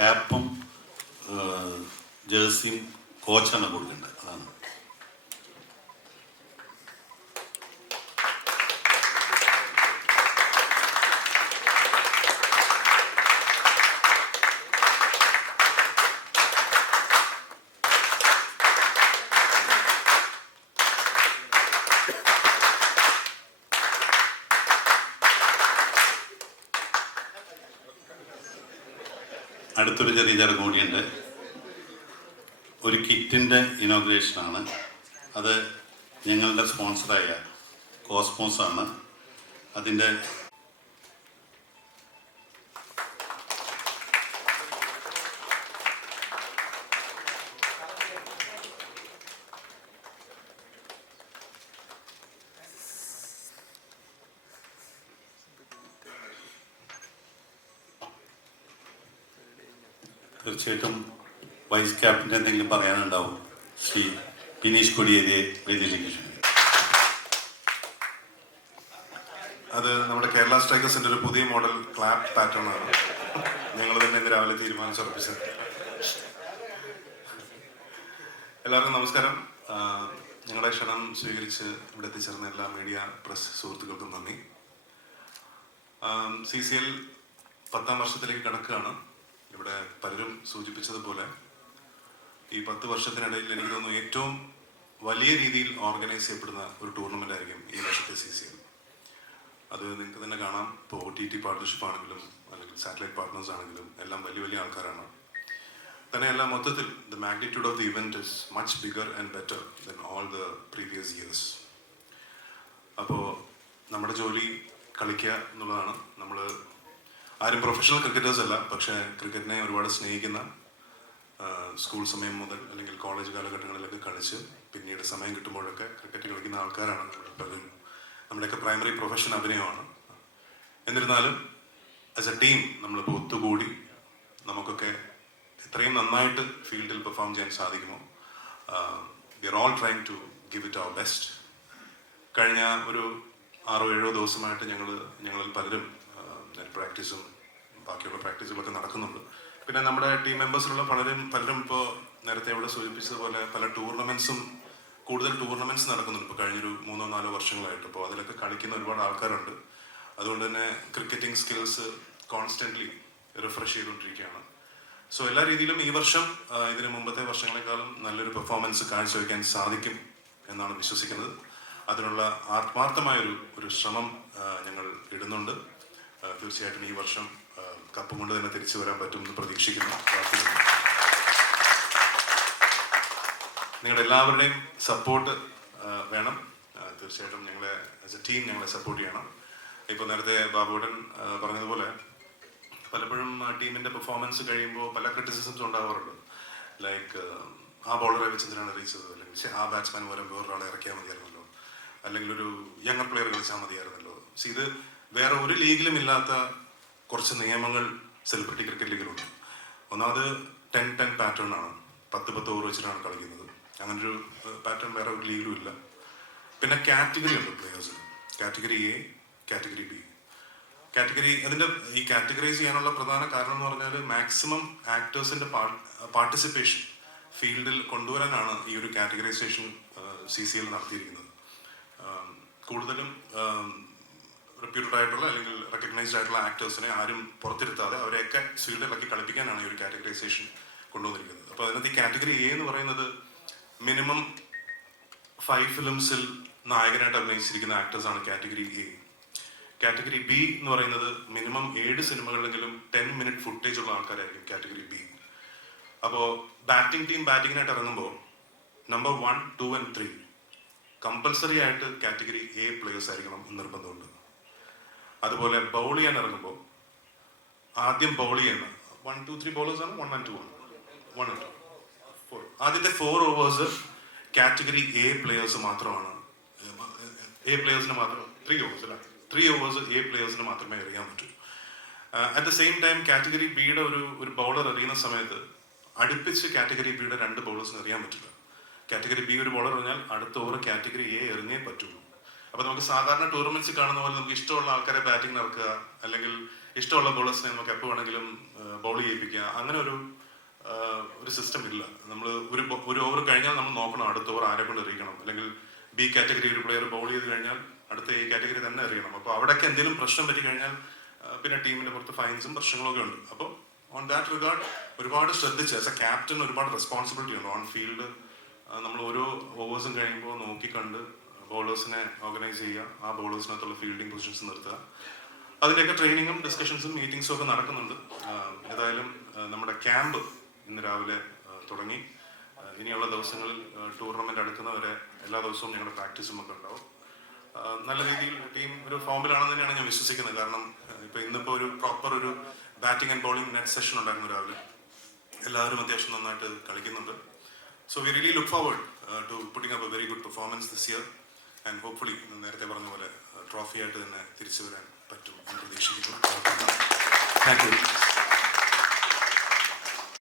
ക്യാപ്പും ജേഴ്സിയും കോച്ചാണ് കൊടുക്കേണ്ടത്. അതാണ്. അടുത്തൊരു ചെറിയ ചടങ്ങ് കൂടിയുണ്ട് ഒരു കിറ്റിന്റെ ഇനോഗ്രേഷനാണ്. അത് ഞങ്ങളുടെ സ്പോൺസറായ കോസ്മോസാണ്. അതിന്റെ തീർച്ചയായിട്ടും വൈസ് ക്യാപ്റ്റൻ എന്തെങ്കിലും പറയാനുണ്ടാവും. ശ്രീ ബിനീഷ് കൊടിയേരിയെ വേദിയിലേക്ക്. അത് നമ്മുടെ കേരള സ്ട്രൈക്കേഴ്സിന്റെ ഒരു പുതിയ മോഡൽ ക്ലാപ്പ് പാറ്റേൺ ആണ്. ഞങ്ങൾ തന്നെ ഇന്ന് രാവിലെ തീരുമാനിച്ചുറപ്പിച്ചത് എല്ലാവർക്കും നമസ്കാരം. ഞങ്ങളുടെ ക്ഷണം സ്വീകരിച്ച് ഇവിടെ എത്തിച്ചേർന്ന എല്ലാ മീഡിയ പ്രസ് സുഹൃത്തുക്കൾക്കും നന്ദി. സി സി എൽ പത്താം വർഷത്തിലേക്ക് കടക്കുകയാണ്. ഇവിടെ പലരും സൂചിപ്പിച്ചതുപോലെ ഈ പത്ത് വർഷത്തിനിടയിൽ എനിക്ക് തോന്നുന്നു ഏറ്റവും വലിയ രീതിയിൽ ഓർഗനൈസ് ചെയ്യപ്പെടുന്ന ഒരു ടൂർണമെന്റ് ആയിരിക്കും ഈ വർഷത്തെ സി സി എൽ അത് നിങ്ങൾക്ക് തന്നെ കാണാം. ഇപ്പോൾ ഒ ടി ടി പാർട്ണർഷിപ്പ് ആണെങ്കിലും അല്ലെങ്കിൽ സാറ്റലൈറ്റ് പാർട്ട്നേഴ്സ് ആണെങ്കിലും എല്ലാം വലിയ വലിയ ആൾക്കാരാണ്. തന്നെയല്ല മൊത്തത്തിൽ the magnitude of the event is much bigger and better than all the previous years അപ്പോൾ നമ്മുടെ ജോലി കളിക്കുക എന്നുള്ളതാണ്. നമ്മൾ ആരും പ്രൊഫഷണൽ ക്രിക്കറ്റേഴ്സ് അല്ല പക്ഷേ ക്രിക്കറ്റിനെ ഒരുപാട് സ്നേഹിക്കുന്ന സ്കൂൾ സമയം മുതൽ അല്ലെങ്കിൽ കോളേജ് കാലഘട്ടങ്ങളിലൊക്കെ കളിച്ച് പിന്നീട് സമയം കിട്ടുമ്പോഴൊക്കെ ക്രിക്കറ്റ് കളിക്കുന്ന ആൾക്കാരാണ് നമ്മൾ പലരും നമ്മുടെയൊക്കെ പ്രൈമറി പ്രൊഫഷൻ അഭിനയമാണ്. എന്നിരുന്നാലും ആസ് എ ടീം നമ്മളിപ്പോൾ ഒത്തുകൂടി നമുക്കൊക്കെ എത്രയും നന്നായിട്ട് ഫീൽഡിൽ പെർഫോം ചെയ്യാൻ സാധിക്കുമോ? We are all trying to give it our best കഴിഞ്ഞ ഒരു ആറോ ഏഴോ ദിവസമായിട്ട് ഞങ്ങൾ ഞങ്ങളിൽ പലരും പ്രാക്ടീസും ബാക്കിയുള്ള പ്രാക്ടീസുകളൊക്കെ നടക്കുന്നുണ്ട്. പിന്നെ നമ്മുടെ ടീം മെമ്പേഴ്സിലുള്ള പലരും പലരും ഇപ്പോൾ നേരത്തെ ഇവിടെ സൂചിപ്പിച്ചതുപോലെ പല ടൂർണമെന്റ്സും കൂടുതൽ ടൂർണമെന്റ്സ് നടക്കുന്നുണ്ട്. ഇപ്പോൾ കഴിഞ്ഞൊരു മൂന്നോ നാലോ വർഷങ്ങളായിട്ട്. അപ്പോൾ അതിലൊക്കെ കളിക്കുന്ന ഒരുപാട് ആൾക്കാരുണ്ട്. അതുകൊണ്ട് തന്നെ ക്രിക്കറ്റിംഗ് സ്കിൽസ് കോൺസ്റ്റന്റ്ലി റിഫ്രഷ് ചെയ്തുകൊണ്ടിരിക്കുകയാണ്. സോ എല്ലാ രീതിയിലും ഈ വർഷം ഇതിന് മുമ്പത്തെ വർഷങ്ങളെക്കാളും നല്ലൊരു പെർഫോമൻസ് കാഴ്ചവെക്കാൻ സാധിക്കും എന്നാണ് വിശ്വസിക്കുന്നത്. അതിനുള്ള ആത്മാർത്ഥമായൊരു ഒരു ശ്രമം ഞങ്ങൾ ഇടുന്നുണ്ട്. തീർച്ചയായിട്ടും ഈ വർഷം കപ്പും കൊണ്ട് തന്നെ തിരിച്ചു വരാൻ പറ്റുമെന്ന് പ്രതീക്ഷിക്കുന്നു. നിങ്ങളുടെ എല്ലാവരുടെയും സപ്പോർട്ട് വേണം. തീർച്ചയായിട്ടും ഞങ്ങളെ ആസ് എ ടീം ഞങ്ങളെ സപ്പോർട്ട് ചെയ്യണം. ഇപ്പോൾ നേരത്തെ ബാബുടൻ പറഞ്ഞതുപോലെ പലപ്പോഴും ടീമിന്റെ പെർഫോമൻസ് കഴിയുമ്പോൾ പല ക്രിറ്റിസിസംസ് ഉണ്ടാവാറുണ്ട്. ലൈക്ക് ആ ബോളറെ വെച്ച് എന്തിനാണ് എറിയിച്ചത് അല്ലെങ്കിൽ ആ ബാറ്റ്സ്മാൻ പോലും വേറൊരാളെ ഇറക്കിയാൽ മതിയായിരുന്നല്ലോ. അല്ലെങ്കിൽ ഒരു യങ്ങർ പ്ലെയർ കളിച്ചാൽ മതിയായിരുന്നല്ലോ. ഇത് വേറെ ഒരു ലീഗിലും ഇല്ലാത്ത കുറച്ച് നിയമങ്ങൾ സെലിബ്രിറ്റി ക്രിക്കറ്റ് ലീഗിലുണ്ട് ഒന്നാമത് ടെൻ ടെൻ പാറ്റേൺ ആണ്. പത്ത് പത്ത് ഓവർ വെച്ചിട്ടാണ് കളിക്കുന്നത്. അങ്ങനൊരു പാറ്റേൺ വേറെ ഒരു ലീഗിലും ഇല്ല. പിന്നെ കാറ്റഗറി ഉണ്ട് പ്ലേയേഴ്സിന് category A category B category അതിന്റെ ഈ കാറ്റഗറൈസ് ചെയ്യാനുള്ള പ്രധാന കാരണം എന്ന് പറഞ്ഞാൽ മാക്സിമം ആക്ടേഴ്സിന്റെ പാർട്ടിസിപ്പേഷൻ ഫീൽഡിൽ കൊണ്ടുവരാനാണ് ഈ ഒരു കാറ്റഗറൈസേഷൻ സി സി എൽ നടത്തിയിരിക്കുന്നത്. കൂടുതലും റെപ്യൂട്ടഡ് ആയിട്ടുള്ള അല്ലെങ്കിൽ റെക്കഗ്നൈസ്ഡ് ആയിട്ടുള്ള ആക്ടേഴ്സിനെ ആരും പുറത്തിരുത്താതെ അവരെയൊക്കെ ഫീൽഡിലൊക്കെ കളിപ്പിക്കാനാണ് ഈ ഒരു കാറ്റഗറൈസേഷൻ കൊണ്ടുവന്നിരിക്കുന്നത്. അപ്പോൾ അതിനകത്ത് ഈ കാറ്റഗറി എ എന്ന് പറയുന്നത് മിനിമം ഫൈവ് ഫിലിംസിൽ നായകനായിട്ട് അഭിനയിച്ചിരിക്കുന്ന ആക്ടേഴ്സ് ആണ് കാറ്റഗറി എ കാറ്റഗറി ബി എന്ന് പറയുന്നത് മിനിമം ഏഴ് സിനിമകളിലെങ്കിലും ടെൻ മിനിറ്റ് ഫുട്ടേജ് ഉള്ള ആൾക്കാരായിരിക്കും കാറ്റഗറി ബി അപ്പോൾ ബാറ്റിംഗ് ടീം ബാറ്റിങ്ങിനായിട്ട് ഇറങ്ങുമ്പോൾ number one two and three compulsory ആയിട്ട് കാറ്റഗറി എ പ്ലേയേഴ്സ് ആയിരിക്കണം നിർബന്ധമുണ്ട്. അതുപോലെ ബൗൾ ചെയ്യാൻ ഇറങ്ങുമ്പോൾ ആദ്യം ബൗൾ ചെയ്യുന്ന വൺ ടു ത്രീ ബോളേഴ്സ് ആണ് വൺ ആൻഡ് ടു ആണ്. വൺ ആൻഡ് ടു ഫോർ ആദ്യത്തെ four overs category A players മാത്രമാണ്. എ പ്ലേയേഴ്സിന് മാത്രം ത്രീ ഓവേഴ്സ് അല്ല? ത്രീ ഓവേഴ്സ് എ പ്ലേയേഴ്സിന് മാത്രമേ എറിയാൻ പറ്റൂ. At the same time category ബിയുടെ ഒരു ഒരു ബൗളർ എറിയുന്ന സമയത്ത് അടുപ്പിച്ച് കാറ്റഗറി ബിയുടെ രണ്ട് ബൗളേഴ്സിന് എറിയാൻ പറ്റില്ല. കാറ്റഗറി ബി ഒരു ബോളർ എറിഞ്ഞാൽ അടുത്ത ഓവർ കാറ്റഗറി എ എറിഞ്ഞേ പറ്റുള്ളൂ. അപ്പൊ നമുക്ക് സാധാരണ ടൂർണമെന്റ്സ് കാണുന്ന പോലെ നമുക്ക് ഇഷ്ടമുള്ള ആൾക്കാരെ ബാറ്റിംഗ് നടക്കുക അല്ലെങ്കിൽ ഇഷ്ടമുള്ള ബോളേഴ്സിനെ നമുക്ക് എപ്പോൾ വേണമെങ്കിലും ബൗൾ ചെയ്യിപ്പിക്കുക. അങ്ങനെ ഒരു ഒരു സിസ്റ്റം ഇല്ല. നമ്മൾ ഒരു ഒരു ഓവർ കഴിഞ്ഞാൽ നമ്മൾ നോക്കണം അടുത്ത ഓവർ ആരെ കൊണ്ട് എറിയിക്കണം. അല്ലെങ്കിൽ ബി കാറ്റഗറി ഒരു പ്ലെയർ ബൗൾ ചെയ്ത് കഴിഞ്ഞാൽ അടുത്ത എ കാറ്റഗറി തന്നെ എറിയണം. അപ്പോൾ അവിടെയൊക്കെ എന്തെങ്കിലും പ്രശ്നം പറ്റി കഴിഞ്ഞാൽ പിന്നെ ടീമിന്റെ പുറത്ത് ഫൈൻസും പ്രശ്നങ്ങളൊക്കെ ഉണ്ട്. അപ്പോൾ ഓൺ ദാറ്റ് റിഗാർഡ് ഒരുപാട് ശ്രദ്ധിച്ച് ആസ് എ ക്യാപ്റ്റൻ ഒരുപാട് റെസ്പോൺസിബിലിറ്റി ഉണ്ട്. ഓൺ ഫീൽഡ് നമ്മൾ ഓരോ ഓവേഴ്സും കഴിയുമ്പോൾ നോക്കിക്കണ്ട് ബോളേഴ്സിനെ ഓർഗനൈസ് ചെയ്യുക ആ ബോളേഴ്സിനകത്തുള്ള ഫീൽഡിംഗ് പൊസിഷൻസ് നിർത്തുക. അതിന്റെയൊക്കെ ട്രെയിനിങ്ങും ഡിസ്കഷൻസും മീറ്റിംഗ്സും ഒക്കെ നടക്കുന്നുണ്ട്. ഏതായാലും നമ്മുടെ ക്യാമ്പ് ഇന്ന് രാവിലെ തുടങ്ങി. ഇനിയുള്ള ദിവസങ്ങളിൽ ടൂർണമെന്റ് അടുക്കുന്നവരെ എല്ലാ ദിവസവും ഞങ്ങളുടെ പ്രാക്ടീസും ഒക്കെ ഉണ്ടാവും. നല്ല രീതിയിൽ ടീം ഒരു ഫോമിലാണെന്ന് തന്നെയാണ് ഞാൻ വിശ്വസിക്കുന്നത്. കാരണം ഇപ്പൊ ഇന്നിപ്പോ ഒരു പ്രോപ്പർ ഒരു batting and bowling net session ഉണ്ടായിരുന്നു രാവിലെ. എല്ലാവരും അത്യാവശ്യം നന്നായിട്ട് കളിക്കുന്നുണ്ട്. So we really look forward to putting up a very good performance this year and hopefully നേരത്തെ പറഞ്ഞ പോലെ ട്രോഫിയായിട്ട് തന്നെ തിരിച്ചു വരാൻ പറ്റും എന്ന് പ്രതീക്ഷിക്കുന്നു. Thank you